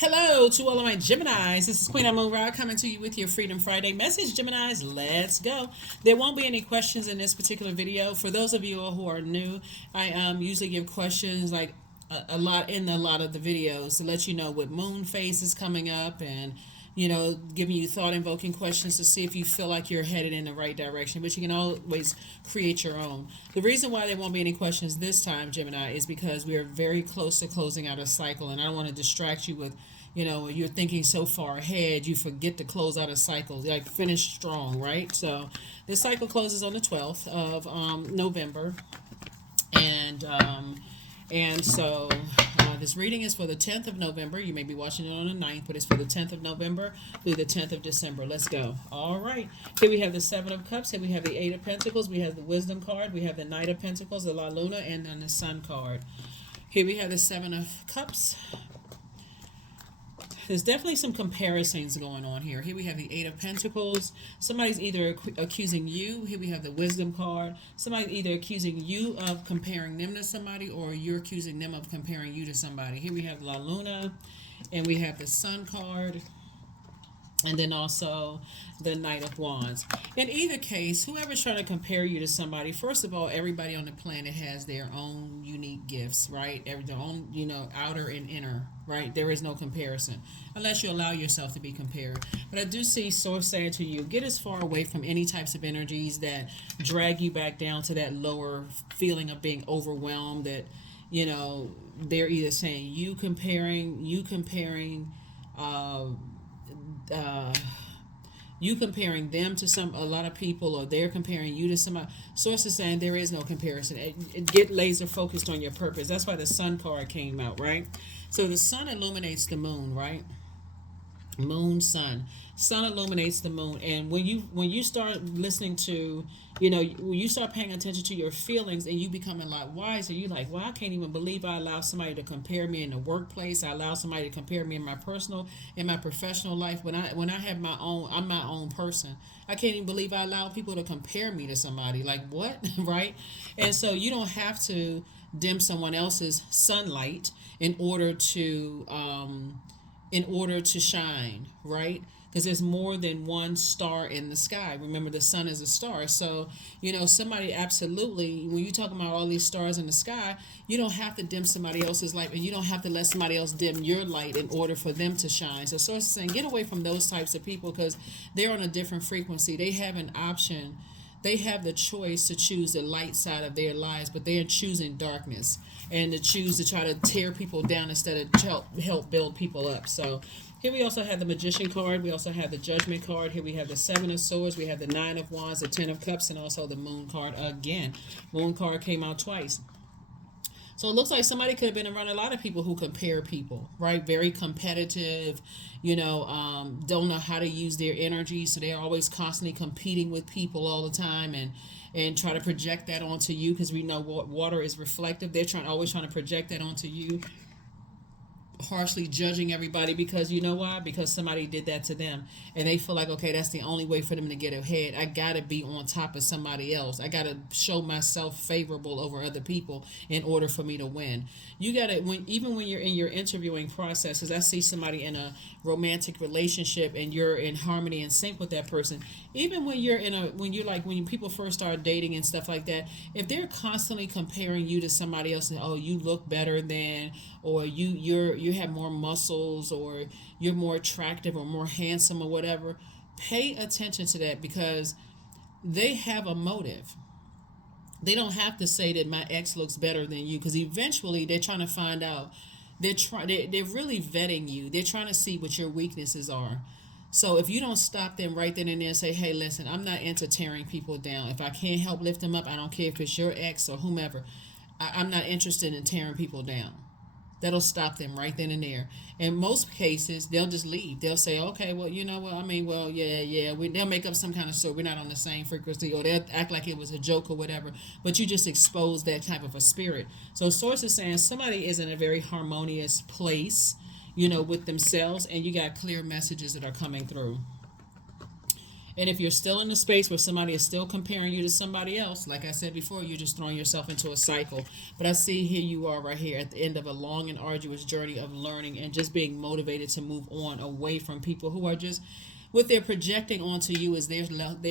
Hello to all of my Geminis. This is Queen Amun Ra coming to you with your Freedom Friday message. Geminis, let's go. There won't be any questions in this particular video. For those of you who are new, I usually give questions like a lot in a lot of the videos to let you know what moon phase is coming up and giving you thought invoking questions to see if you feel like you're headed in the right direction, but you can always create your own. The reason why there won't be any questions this time, Gemini, is because we are very close to closing out a cycle, and I don't want to distract you with, you're thinking so far ahead, you forget to close out a cycle, like finish strong, right? So this cycle closes on the 12th of November, and so this reading is for the 10th of November. You may be watching it on the 9th, but it's for the 10th of November through the 10th of December. Let's go. All right. Here we have the Seven of Cups. Here we have the Eight of Pentacles. We have the Wisdom card. We have the Knight of Pentacles, the La Luna, and then the Sun card. Here we have the Seven of Cups. There's definitely some comparisons going on here. Here we have the Eight of Pentacles. Somebody's either accusing you. Here we have the Wisdom card. Somebody's either accusing you of comparing them to somebody, or you're accusing them of comparing you to somebody. Here we have La Luna, and we have the Sun card, and then also the Knight of Wands. In either case, whoever's trying to compare you to somebody, first of all, everybody on the planet has their own unique gifts, right? Their own, outer and inner, right? There is no comparison unless you allow yourself to be compared. But I do see Source saying to you, get as far away from any types of energies that drag you back down to that lower feeling of being overwhelmed, that, they're either saying you comparing, you comparing them to a lot of people, or they're comparing you to somebody. Source is saying there is no comparison. Get laser focused on your purpose. That's why the Sun card came out, right? So the sun illuminates the moon, right? Moon, sun. Sun illuminates the moon. And when you start listening to, when you start paying attention to your feelings and you become a lot wiser, you're like, well, I can't even believe I allow somebody to compare me in the workplace. I allow somebody to compare me in my professional life. When I have my own, I'm my own person. I can't even believe I allow people to compare me to somebody. Like, what? Right? And so you don't have to dim someone else's sunlight in order to shine, right? Because there's more than one star in the sky. Remember, the sun is a star. So, somebody absolutely, when you talk about all these stars in the sky, you don't have to dim somebody else's light, and you don't have to let somebody else dim your light in order for them to shine. So Source is saying, get away from those types of people, because they're on a different frequency. They have an option. They have the choice to choose the light side of their lives, but they are choosing darkness, and to choose to try to tear people down instead of help build people up. So here we also have the Magician card. We also have the Judgment card. Here we have the Seven of Swords. We have the Nine of Wands, the Ten of Cups, and also the Moon card again. Moon card came out twice. So it looks like somebody could have been around a lot of people who compare people, right? Very competitive, don't know how to use their energy. So they're always constantly competing with people all the time, and try to project that onto you, because we know water is reflective. They're always trying to project that onto you, harshly judging everybody, because you know why? Because somebody did that to them, and they feel like, okay, that's the only way for them to get ahead. I gotta be on top of somebody else. I gotta show myself favorable over other people in order for me to win. You gotta, even when you're in your interviewing process, because I see somebody in a romantic relationship and you're in harmony and sync with that person, even when when people first start dating and stuff like that, if they're constantly comparing you to somebody else, and, oh, you look better than, or you have more muscles, or you're more attractive or more handsome or whatever, pay attention to that, because they have a motive. They don't have to say that my ex looks better than you, because eventually they're trying to find out. They're really vetting you. They're trying to see what your weaknesses are. So if you don't stop them right then and there and say, hey, listen, I'm not into tearing people down. If I can't help lift them up, I don't care if it's your ex or whomever. I'm not interested in tearing people down. That'll stop them right then and there. In most cases, they'll just leave. They'll say, okay, well, you know what? I mean, well, yeah. They'll make up some kind of story. We're not on the same frequency, or they'll act like it was a joke or whatever. But you just expose that type of a spirit. So Source is saying somebody is in a very harmonious place, with themselves, and you got clear messages that are coming through. And if you're still in the space where somebody is still comparing you to somebody else, like I said before, you're just throwing yourself into a cycle. But I see here you are right here at the end of a long and arduous journey of learning and just being motivated to move on away from people who are just, what they're projecting onto you is their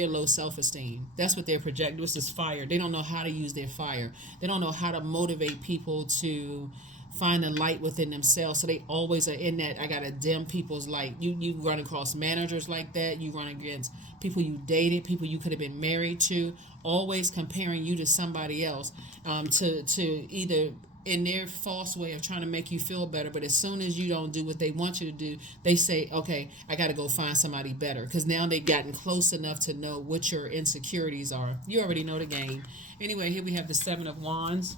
low self-esteem. That's what they're projecting. This is fire. They don't know how to use their fire. They don't know how to motivate people to find the light within themselves. So they always are in that, I gotta dim people's light. You run across managers like that. You run against people you dated, people you could have been married to, always comparing you to somebody else, to either in their false way of trying to make you feel better. But as soon as you don't do what they want you to do, they say, okay, I got to go find somebody better, because now they've gotten close enough to know what your insecurities are. You already know the game. Anyway, here we have the Seven of Wands.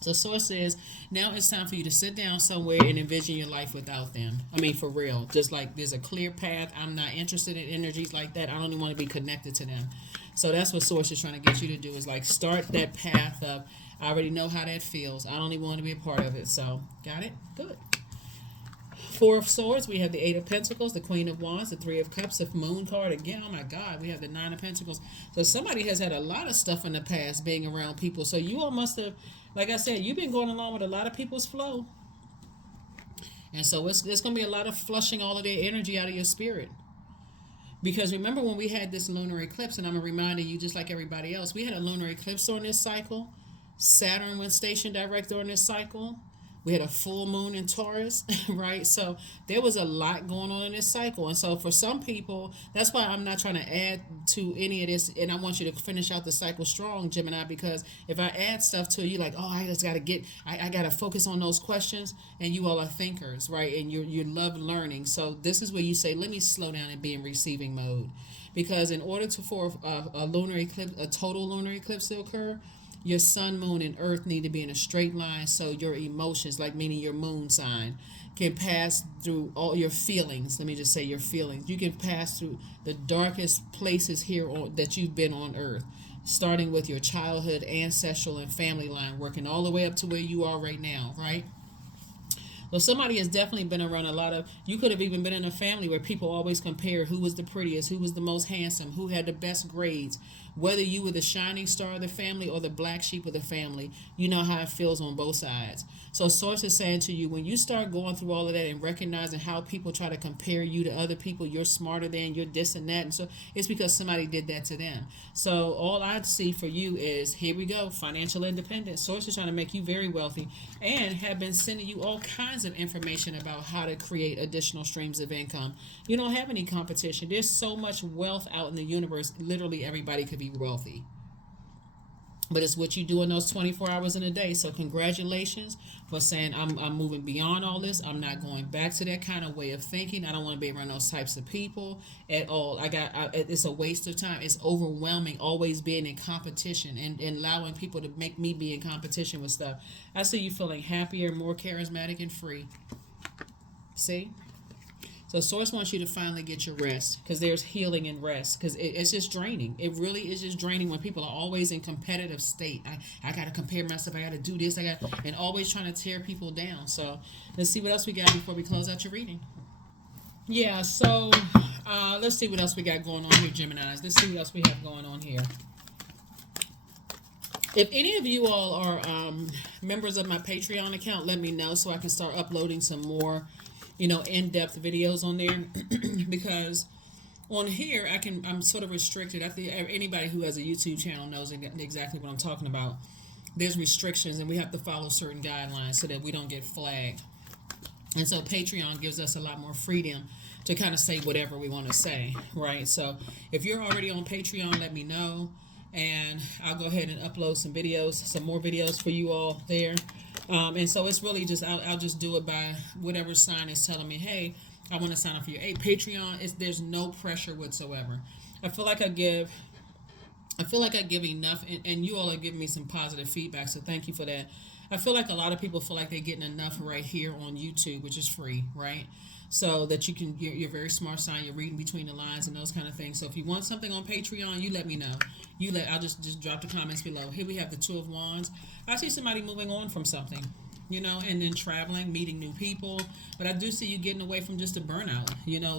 So Source says, now it's time for you to sit down somewhere and envision your life without them. I mean, for real. Just like there's a clear path. I'm not interested in energies like that. I don't even want to be connected to them. So that's what Source is trying to get you to do, is like start that path of, I already know how that feels. I don't even want to be a part of it. So, got it? Good. Four of Swords, we have the Eight of Pentacles, the Queen of Wands, the Three of Cups, the Moon card again. Oh my God, we have the Nine of Pentacles. So somebody has had a lot of stuff in the past being around people. So you all must have, like I said, you've been going along with a lot of people's flow. And so it's going to be a lot of flushing all of their energy out of your spirit. Because remember when we had this lunar eclipse, and I'm reminding you, just like everybody else, we had a lunar eclipse during this cycle. Saturn went station direct during this cycle. We had a full moon in Taurus, right? So there was a lot going on in this cycle. And so for some people, that's why I'm not trying to add to any of this. And I want you to finish out the cycle strong, Gemini, because if I add stuff to you, like, oh, I just got to I got to focus on those questions. And you all are thinkers, right? And you love learning. So this is where you say, let me slow down and be in receiving mode. Because in order for a lunar eclipse, a total lunar eclipse to occur, your sun, moon, and earth need to be in a straight line, so your emotions, like meaning your moon sign, can pass through all your feelings. Let me just say your feelings. You can pass through the darkest places here that you've been on earth, starting with your childhood, ancestral, and family line, working all the way up to where you are right now, right? Well, somebody has definitely been around a lot of, you could have even been in a family where people always compare who was the prettiest, who was the most handsome, who had the best grades. Whether you were the shining star of the family or the black sheep of the family, you know how it feels on both sides. So Source is saying to you, when you start going through all of that and recognizing how people try to compare you to other people, you're smarter than, you're this and that, and so it's because somebody did that to them. So all I see for you is, here we go, financial independence. Source is trying to make you very wealthy and have been sending you all kinds of information about how to create additional streams of income. You don't have any competition. There's so much wealth out in the universe. Literally everybody could be wealthy. But it's what you do in those 24 hours in a day. So congratulations for saying, I'm moving beyond all this. I'm not going back to that kind of way of thinking. I don't want to be around those types of people at all. It's a waste of time. It's overwhelming always being in competition and allowing people to make me be in competition with stuff. I see you feeling happier, more charismatic, and free. See? So Source wants you to finally get your rest, because there's healing in rest, because it's just draining. It really is just draining when people are always in competitive state. I got to compare myself. I got to do this. And always trying to tear people down. So let's see what else we got before we close out your reading. Yeah, so let's see what else we got going on here, Geminis. Let's see what else we have going on here. If any of you all are members of my Patreon account, let me know so I can start uploading some more in-depth videos on there. Because on here I'm sort of restricted. I think anybody who has a YouTube channel knows exactly what I'm talking about. There's restrictions and we have to follow certain guidelines so that we don't get flagged. And so Patreon gives us a lot more freedom to kind of say whatever we want to say, right? So if you're already on Patreon, let me know, and I'll go ahead and upload some more videos for you all there. And so it's really just, I'll just do it by whatever sign is telling me, hey, I want to sign up for your Patreon. There's no pressure whatsoever. I feel like I give enough, and you all are giving me some positive feedback, so thank you for that. I feel like a lot of people feel like they're getting enough right here on YouTube, which is free, right? So that you're very smart sign, you're reading between the lines and those kind of things. So if you want something on Patreon, you let me know. I'll just drop the comments below. Here we have the Two of Wands. I see somebody moving on from something. and then traveling, meeting new people. But I do see you getting away from just a burnout,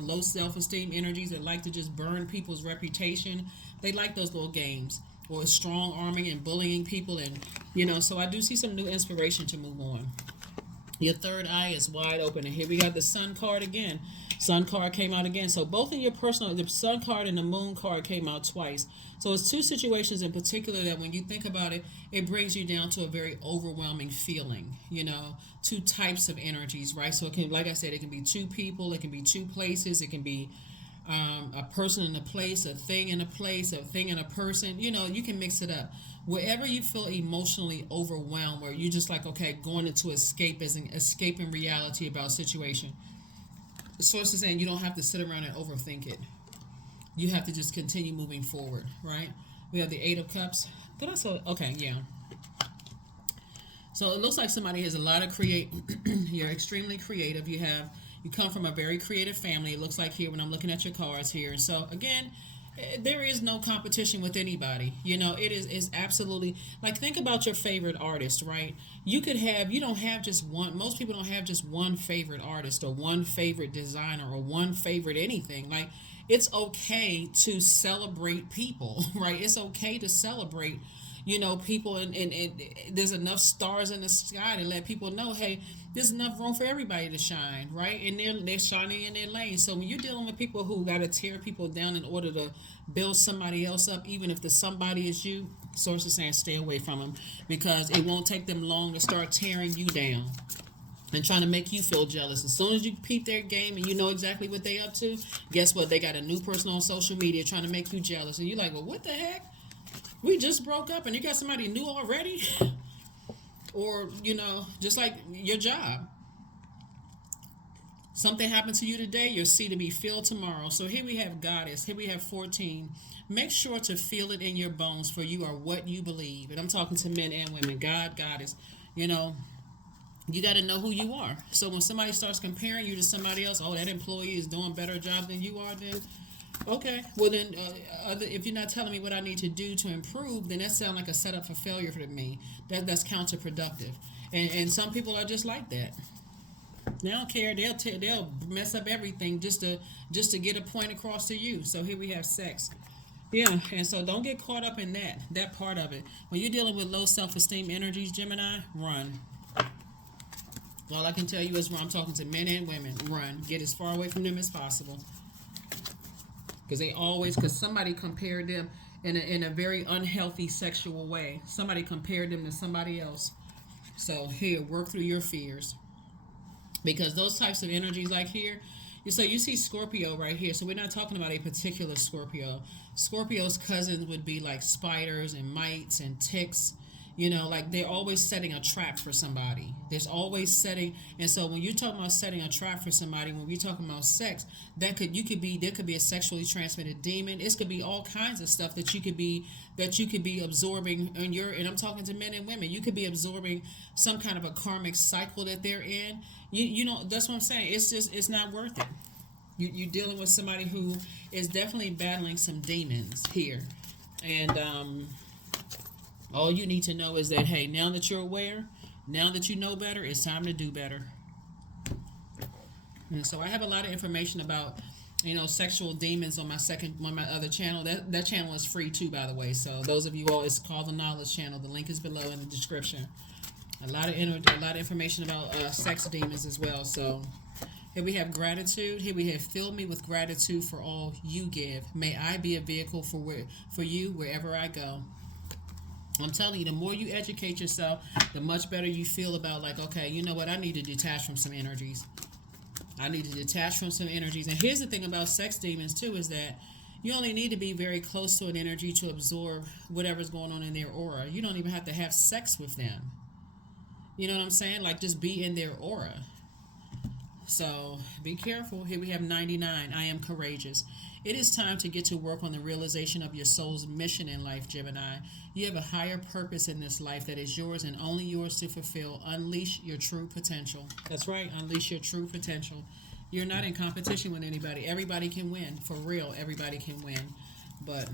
low self-esteem energies that like to just burn people's reputation. They like those little games, or strong arming and bullying people. And, so I do see some new inspiration to move on. Your third eye is wide open. And here we got the sun card again. Sun card came out again. So both in your personal, the sun card and the moon card came out twice. So it's two situations in particular that when you think about it, it brings you down to a very overwhelming feeling, two types of energies, right? So it can, like I said, it can be two people, it can be two places, it can be a person in a place, a thing in a place, a thing in a person. You can mix it up. Wherever you feel emotionally overwhelmed, where you're just like, okay, going into escapism, escaping reality about a situation. The source is saying you don't have to sit around and overthink it. You have to just continue moving forward, right? We have the Eight of Cups. Did I say? Okay, yeah. So it looks like somebody has a lot of You're extremely creative. You come from a very creative family. It looks like here when I'm looking at your cards here. And so again, there is no competition with anybody. It is absolutely, like, think about your favorite artist, right? You don't have just one. Most people don't have just one favorite artist or one favorite designer or one favorite anything. Like, it's okay to celebrate people, right? It's okay to celebrate, people, and there's enough stars in the sky to let people know, hey, there's enough room for everybody to shine, right? And they're shining in their lane. So when you're dealing with people who got to tear people down in order to build somebody else up, even if the somebody is you, source is saying stay away from them, because it won't take them long to start tearing you down and trying to make you feel jealous. As soon as you peep their game and you know exactly what they up to, guess what? They got a new person on social media trying to make you jealous. And you're like, well, what the heck? We just broke up and you got somebody new already? Or, just like your job. Something happened to you today, your seed to be filled tomorrow. So here we have Goddess. Here we have 14. Make sure to feel it in your bones, for you are what you believe. And I'm talking to men and women. God, Goddess. You got to know who you are. So when somebody starts comparing you to somebody else, oh, that employee is doing a better job than you are, then okay. Well, then if you're not telling me what I need to do to improve, then that sounds like a setup for failure for me. That's counterproductive. And some people are just like that. They don't care. They'll mess up everything just to get a point across to you. So here we have sex. Yeah, and so don't get caught up in that part of it. When you're dealing with low self-esteem energies, Gemini, run. All I can tell you is, when I'm talking to men and women, run. Get as far away from them as possible. Because somebody compared them in a very unhealthy sexual way. Somebody compared them to somebody else. So here, work through your fears. Because those types of energies like here, so you see Scorpio right here. So we're not talking about a particular Scorpio. Scorpio's cousins would be like spiders and mites and ticks. Like they're always setting a trap for somebody. There's always setting. And so when you're talking about setting a trap for somebody, when we're talking about sex, there could be a sexually transmitted demon. It could be all kinds of stuff that you could be absorbing and I'm talking to men and women. You could be absorbing some kind of a karmic cycle that they're in. That's what I'm saying. It's not worth it. You're dealing with somebody who is definitely battling some demons here. And all you need to know is that, hey, now that you're aware, now that you know better, it's time to do better. And so I have a lot of information about, sexual demons on my other channel. That channel is free too, by the way. So those of you all, it's called the Knowledge Channel. The link is below in the description. A lot of information about sex demons as well. So here we have gratitude. Here we have fill me with gratitude for all you give. May I be a vehicle for you wherever I go. I'm telling you, the more you educate yourself, the much better you feel about, like, okay, you know what? I need to detach from some energies. And here's the thing about sex demons, too, is that you only need to be very close to an energy to absorb whatever's going on in their aura. You don't even have to have sex with them. You know what I'm saying? Like, just be in their aura. So be careful. Here we have 99. I am courageous. It is time to get to work on the realization of your soul's mission in life, Gemini. You have a higher purpose in this life that is yours and only yours to fulfill. Unleash your true potential. That's right. Unleash your true potential. You're not in competition with anybody. Everybody can win. For real, everybody can win. But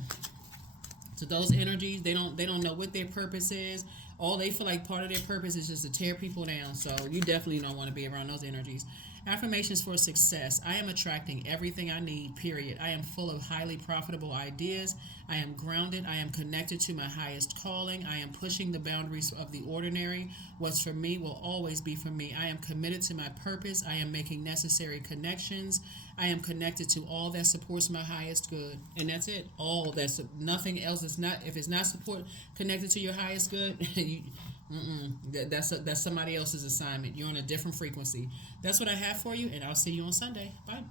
to those energies, they don't know what their purpose is. all they feel like part of their purpose is just to tear people down. So you definitely don't want to be around those energies. Affirmations for success. I am attracting everything I need, period. I am full of highly profitable ideas. I am grounded. I am connected to my highest calling. I am pushing the boundaries of the ordinary. What's for me will always be for me. I am committed to my purpose. I am making necessary connections. I am connected to all that supports my highest good. And that's it. All that's nothing else is not, if it's not support connected to your highest good, that's somebody else's assignment. You're on a different frequency. That's what I have for you, and I'll see you on Sunday. Bye.